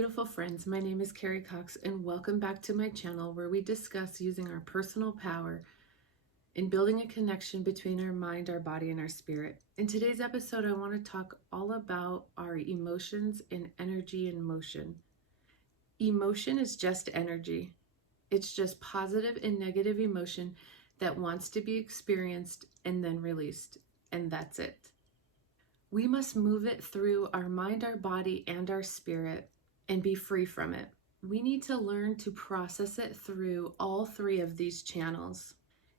beautiful friends. My name is Carrie Cox, and welcome back to my channel where we discuss using our personal power in building a connection between our mind, our body, and our spirit. In today's episode, I want to talk all about our emotions and energy in motion. Emotion is just energy. It's just positive and negative emotion that wants to be experienced and then released, and that's it. We must move it through our mind, our body, and our spirit and be free from it. We need to learn to process it through all three of these channels.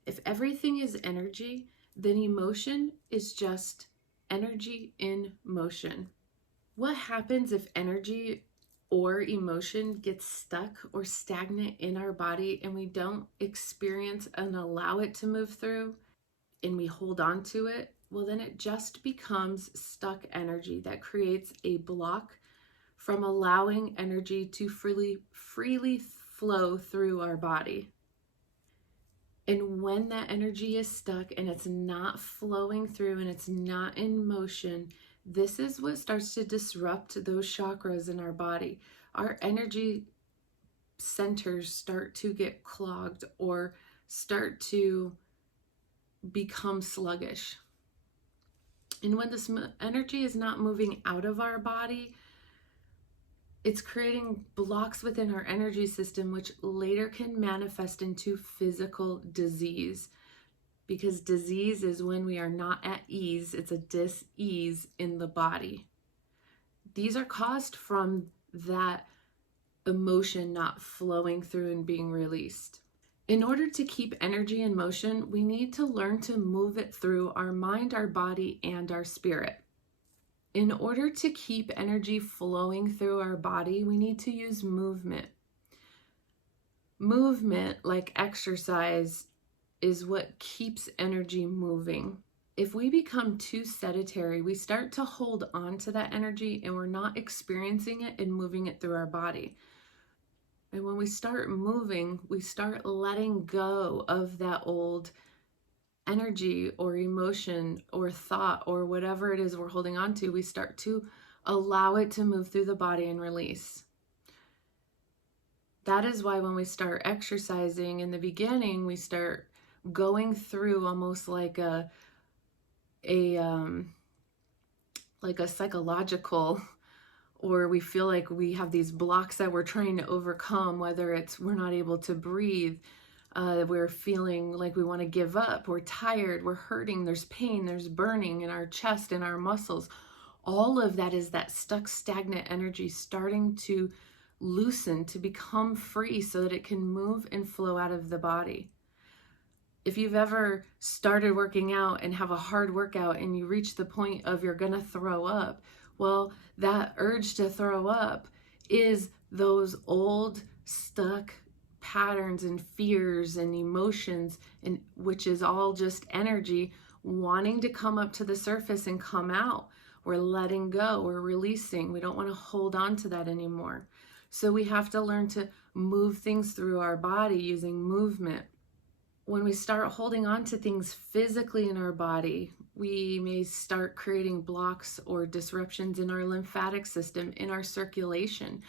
If everything is energy, then emotion is just energy in motion. What happens if energy or emotion gets stuck or stagnant in our body and we don't experience and allow it to move through and we hold on to it? Well, then it just becomes stuck energy that creates a block from allowing energy to freely flow through our body. And when that energy is stuck and it's not flowing through and it's not in motion, this is what starts to disrupt those chakras in our body. Our energy centers start to get clogged or start to become sluggish. And when this energy is not moving out of our body, it's creating blocks within our energy system, which later can manifest into physical disease. Because disease is when we are not at ease, it's a dis-ease in the body. These are caused from that emotion not flowing through and being released. In order to keep energy in motion, we need to learn to move it through our mind, our body, and our spirit. In order to keep energy flowing through our body, we need to use movement. Movement, like exercise, is what keeps energy moving. If we become too sedentary, we start to hold on to that energy and we're not experiencing it and moving it through our body. And when we start moving, we start letting go of that old energy or emotion or thought or whatever it is we're holding on to. We start to allow it to move through the body and release. That is why when we start exercising in the beginning, we start going through almost like a psychological, or we feel like we have these blocks that we're trying to overcome, whether it's we're not able to breathe, we're feeling like we want to give up, we're tired, we're hurting, there's pain, there's burning in our chest and our muscles. All of that is that stuck, stagnant energy starting to loosen, to become free so that it can move and flow out of the body. If you've ever started working out and have a hard workout and you reach the point of you're gonna throw up, well, that urge to throw up is those old stuck patterns and fears and emotions, and which is all just energy wanting to come up to the surface and come out. We're letting go, we're releasing. We don't want to hold on to that anymore. So we have to learn to move things through our body using movement. When we start holding on to things physically in our body, we may start creating blocks or disruptions in our lymphatic system, in our circulation.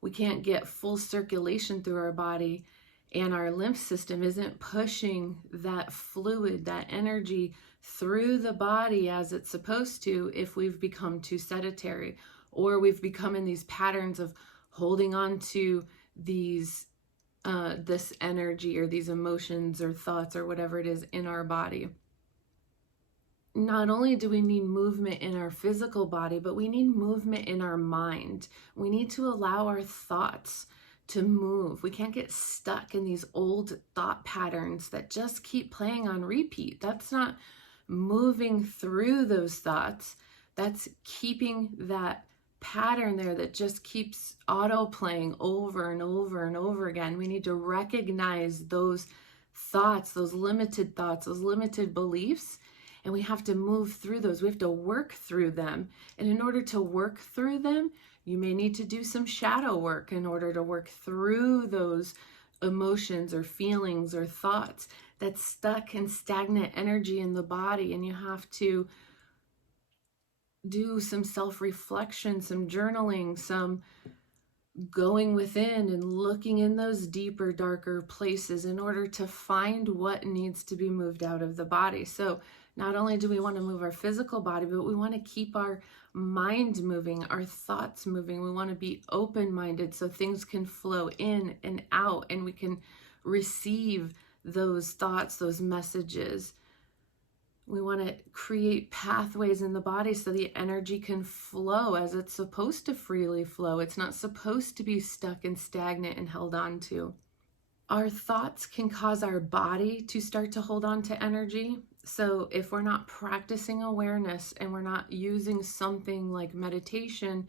We can't get full circulation through our body, and our lymph system isn't pushing that fluid, that energy through the body as it's supposed to if we've become too sedentary, or we've become in these patterns of holding on to these this energy or these emotions or thoughts or whatever it is in our body. Not only do we need movement in our physical body, but we need movement in our mind. We need to allow our thoughts to move. We can't get stuck in these old thought patterns that just keep playing on repeat. That's not moving through those thoughts. That's keeping that pattern there that just keeps auto playing over and over and over again. We need to recognize those thoughts, those limited beliefs, and we have to move through those. We have to work through them. And in order to work through them, you may need to do some shadow work in order to work through those emotions or feelings or thoughts that's stuck and stagnant energy in the body. And you have to do some self-reflection, some journaling, some going within and looking in those deeper, darker places in order to find what needs to be moved out of the body. So not only do we want to move our physical body, but we want to keep our mind moving, our thoughts moving. We want to be open-minded so things can flow in and out, and we can receive those thoughts, those messages. We want to create pathways in the body so the energy can flow as it's supposed to freely flow. It's not supposed to be stuck and stagnant and held on to. Our thoughts can cause our body to start to hold on to energy. So if we're not practicing awareness and we're not using something like meditation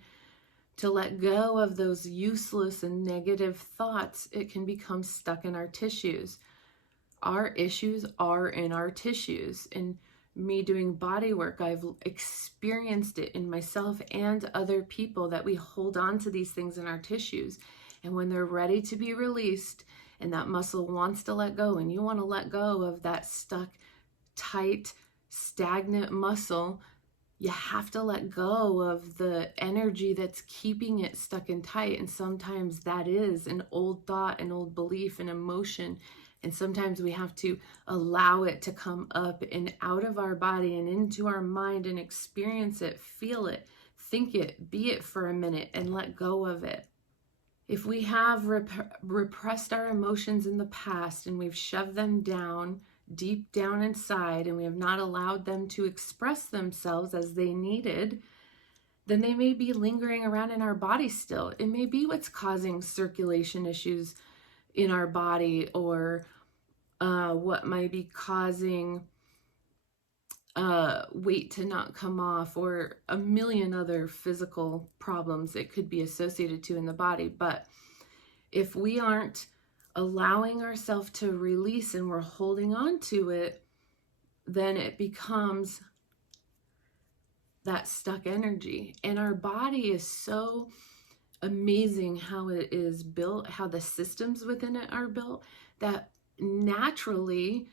to let go of those useless and negative thoughts, it can become stuck in our tissues. Our issues are in our tissues. And me doing body work, I've experienced it in myself and other people that we hold on to these things in our tissues. And when they're ready to be released and that muscle wants to let go, and you want to let go of that stuck, tight, stagnant muscle, you have to let go of the energy that's keeping it stuck and tight. And sometimes that is an old thought, an old belief, an emotion. And sometimes we have to allow it to come up and out of our body and into our mind and experience it, feel it, think it, be it for a minute, and let go of it. If we have repressed our emotions in the past and we've shoved them down, deep down inside, and we have not allowed them to express themselves as they needed, then they may be lingering around in our body still. It may be what's causing circulation issues in our body, or what might be causing weight to not come off, or a million other physical problems it could be associated to in the body. But if we aren't allowing ourselves to release and we're holding on to it, then it becomes that stuck energy. And our body is so amazing how it is built, how the systems within it are built, that naturally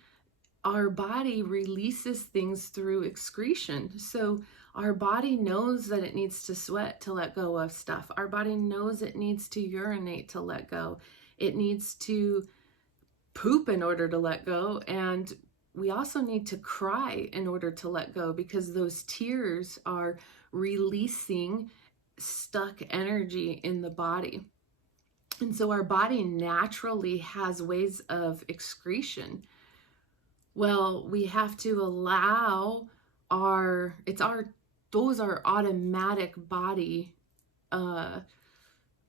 our body releases things through excretion. So our body knows that it needs to sweat to let go of stuff. Our body knows it needs to urinate to let go. It needs to poop in order to let go. And we also need to cry in order to let go, because those tears are releasing stuck energy in the body. And so our body naturally has ways of excretion. Well, we have to allow those are automatic body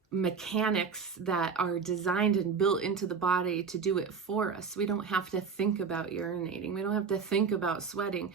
mechanics that are designed and built into the body to do it for us. We don't have to think about urinating. We don't have to think about sweating.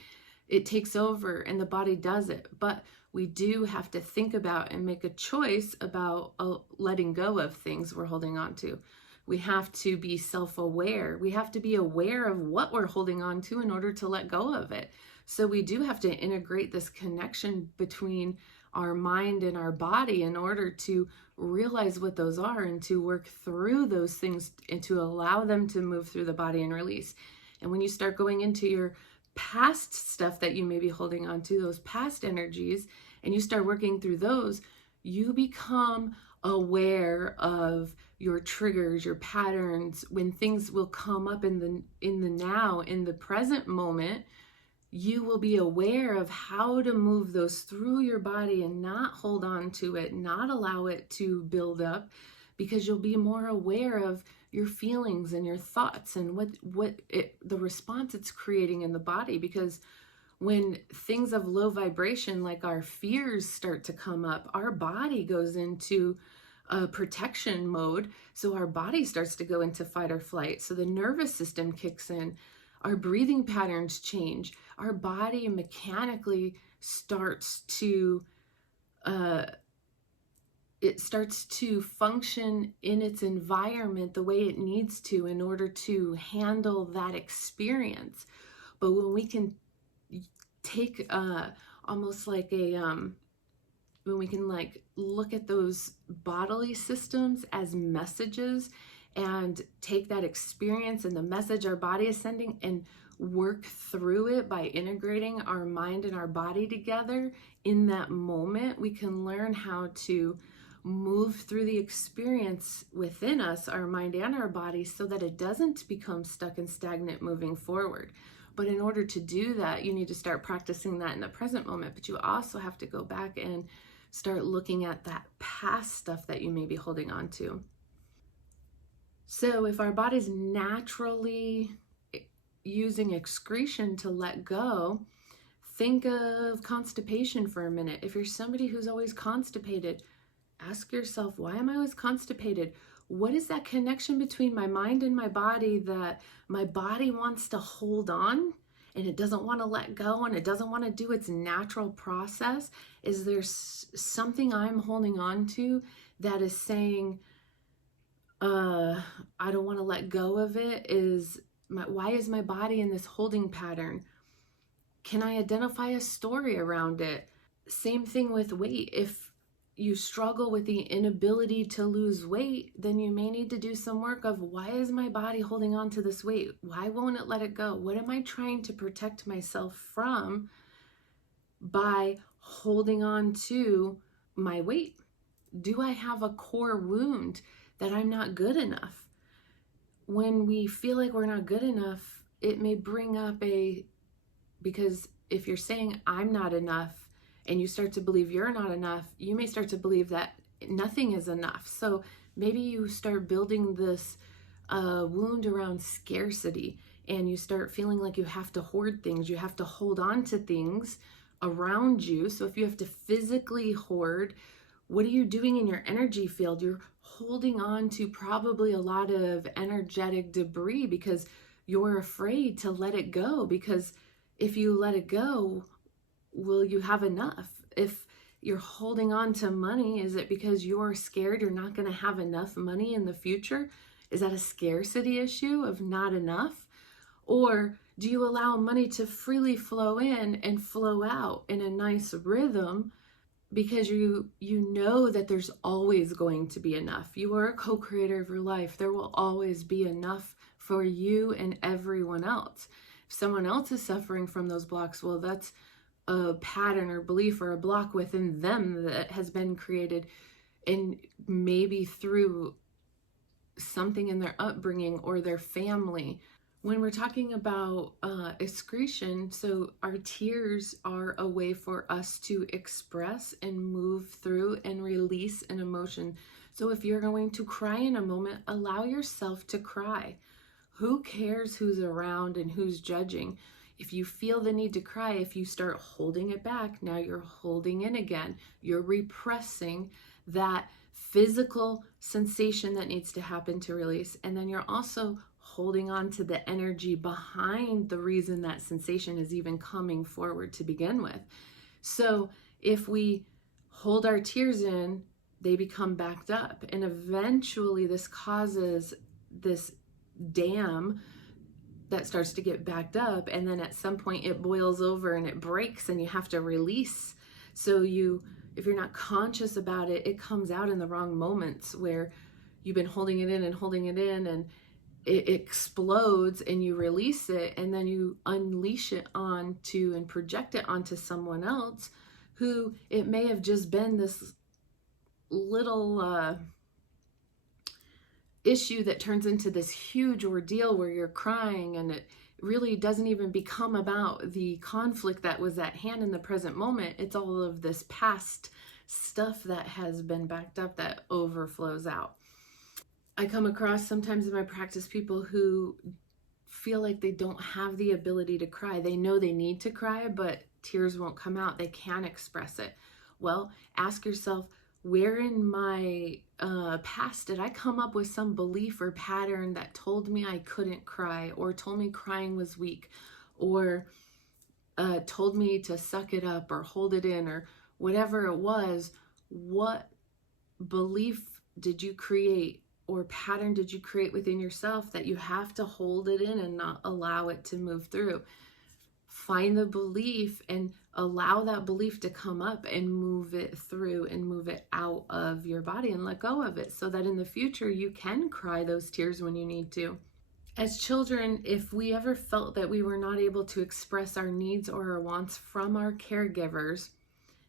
It takes over and the body does it. But we do have to think about and make a choice about letting go of things we're holding on to. We have to be self-aware. We have to be aware of what we're holding on to in order to let go of it. So we do have to integrate this connection between our mind and our body in order to realize what those are and to work through those things and to allow them to move through the body and release. And when you start going into your past stuff that you may be holding on to, those past energies, and you start working through those, you become aware of your triggers, your patterns, when things will come up in the now, in the present moment. You will be aware of how to move those through your body and not hold on to it, not allow it to build up, because you'll be more aware of your feelings and your thoughts and the response it's creating in the body. Because when things of low vibration, like our fears, start to come up, our body goes into protection mode. So our body starts to go into fight or flight. So the nervous system kicks in. Our breathing patterns change. Our body mechanically starts to function in its environment the way it needs to in order to handle that experience. But when we can take almost like when we can like look at those bodily systems as messages and take that experience and the message our body is sending and work through it by integrating our mind and our body together in that moment, we can learn how to move through the experience within us, our mind and our body, so that it doesn't become stuck and stagnant moving forward. But in order to do that, you need to start practicing that in the present moment. But you also have to go back and start looking at that past stuff that you may be holding on to. So if our body's naturally using excretion to let go, think of constipation for a minute. If you're somebody who's always constipated, ask yourself, why am I always constipated? What is that connection between my mind and my body that my body wants to hold on and it doesn't want to let go and it doesn't want to do its natural process? Is there something I'm holding on to that is saying, I don't want to let go of it? Why is my body in this holding pattern? Can I identify a story around it? Same thing with weight. If you struggle with the inability to lose weight, then you may need to do some work of, why is my body holding on to this weight? Why won't it let it go? What am I trying to protect myself from by holding on to my weight? Do I have a core wound that I'm not good enough? When we feel like we're not good enough, it may bring up because if you're saying I'm not enough and you start to believe you're not enough, you may start to believe that nothing is enough. So maybe you start building this wound around scarcity, and you start feeling like you have to hoard things, you have to hold on to things around you. So if you have to physically hoard, what are you doing in your energy field? You're holding on to probably a lot of energetic debris because you're afraid to let it go. Because if you let it go, will you have enough? If you're holding on to money, is it because you're scared you're not going to have enough money in the future? Is that a scarcity issue of not enough? Or do you allow money to freely flow in and flow out in a nice rhythm because you know that there's always going to be enough? You are a co-creator of your life. There will always be enough for you and everyone else. If someone else is suffering from those blocks, well, that's a pattern or belief or a block within them that has been created, and maybe through something in their upbringing or their family. When we're talking about excretion, so our tears are a way for us to express and move through and release an emotion. So if you're going to cry in a moment, allow yourself to cry. Who cares who's around and who's judging? If you feel the need to cry, if you start holding it back, now you're holding in again. You're repressing that physical sensation that needs to happen to release. And then you're also holding on to the energy behind the reason that sensation is even coming forward to begin with. So if we hold our tears in, they become backed up. And eventually this causes this dam that starts to get backed up, and then at some point it boils over and it breaks and you have to release. So if you're not conscious about it, it comes out in the wrong moments where you've been holding it in and it explodes, and you release it, and then you unleash it onto and project it onto someone else who it may have just been this little issue that turns into this huge ordeal where you're crying, and it really doesn't even become about the conflict that was at hand in the present moment. It's all of this past stuff that has been backed up that overflows out. I come across sometimes in my practice people who feel like they don't have the ability to cry. They know they need to cry, but tears won't come out. They can't express it. Well, ask yourself, where in my past did I come up with some belief or pattern that told me I couldn't cry, or told me crying was weak, or told me to suck it up or hold it in, or whatever it was? What belief did you create or pattern did you create within yourself that you have to hold it in and not allow it to move through? Find the belief and allow that belief to come up and move it through and move it out of your body and let go of it, so that in the future you can cry those tears when you need to. As children, if we ever felt that we were not able to express our needs or our wants from our caregivers,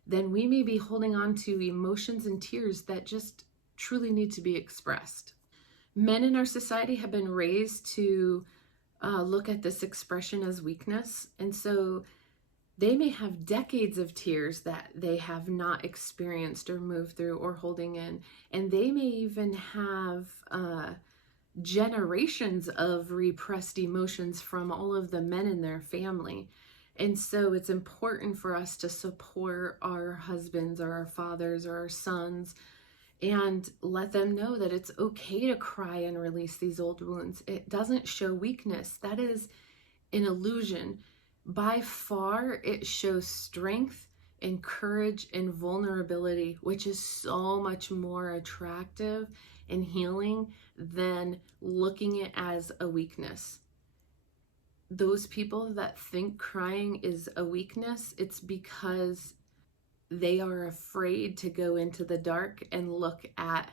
then we may be holding on to emotions and tears that just truly need to be expressed. Men in our society have been raised to look at this expression as weakness, and so they may have decades of tears that they have not experienced or moved through or holding in, and they may even have generations of repressed emotions from all of the men in their family. And so it's important for us to support our husbands or our fathers or our sons and let them know that it's okay to cry and release these old wounds. It doesn't show weakness. That is an illusion. By far, it shows strength and courage and vulnerability, which is so much more attractive and healing than looking at it as a weakness. Those people that think crying is a weakness, it's because they are afraid to go into the dark and look at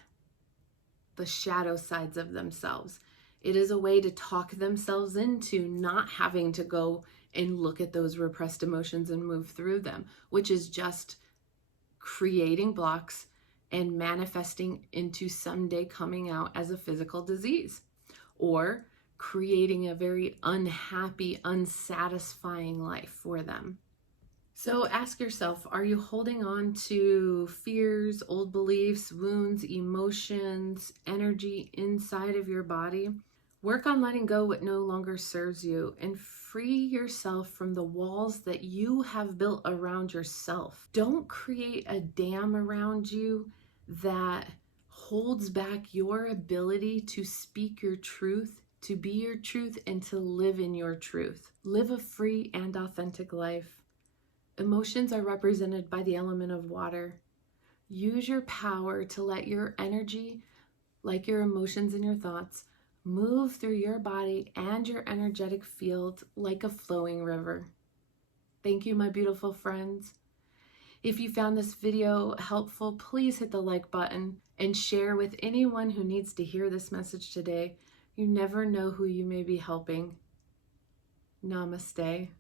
the shadow sides of themselves. It is a way to talk themselves into not having to go and look at those repressed emotions and move through them, which is just creating blocks and manifesting into someday coming out as a physical disease, or creating a very unhappy, unsatisfying life for them. So ask yourself, are you holding on to fears, old beliefs, wounds, emotions, energy inside of your body? Work on letting go what no longer serves you and free yourself from the walls that you have built around yourself. Don't create a dam around you that holds back your ability to speak your truth, to be your truth, and to live in your truth. Live a free and authentic life. Emotions are represented by the element of water. Use your power to let your energy, like your emotions and your thoughts, move through your body and your energetic field like a flowing river. Thank you, my beautiful friends. If you found this video helpful, please hit the like button and share with anyone who needs to hear this message today. You never know who you may be helping. Namaste.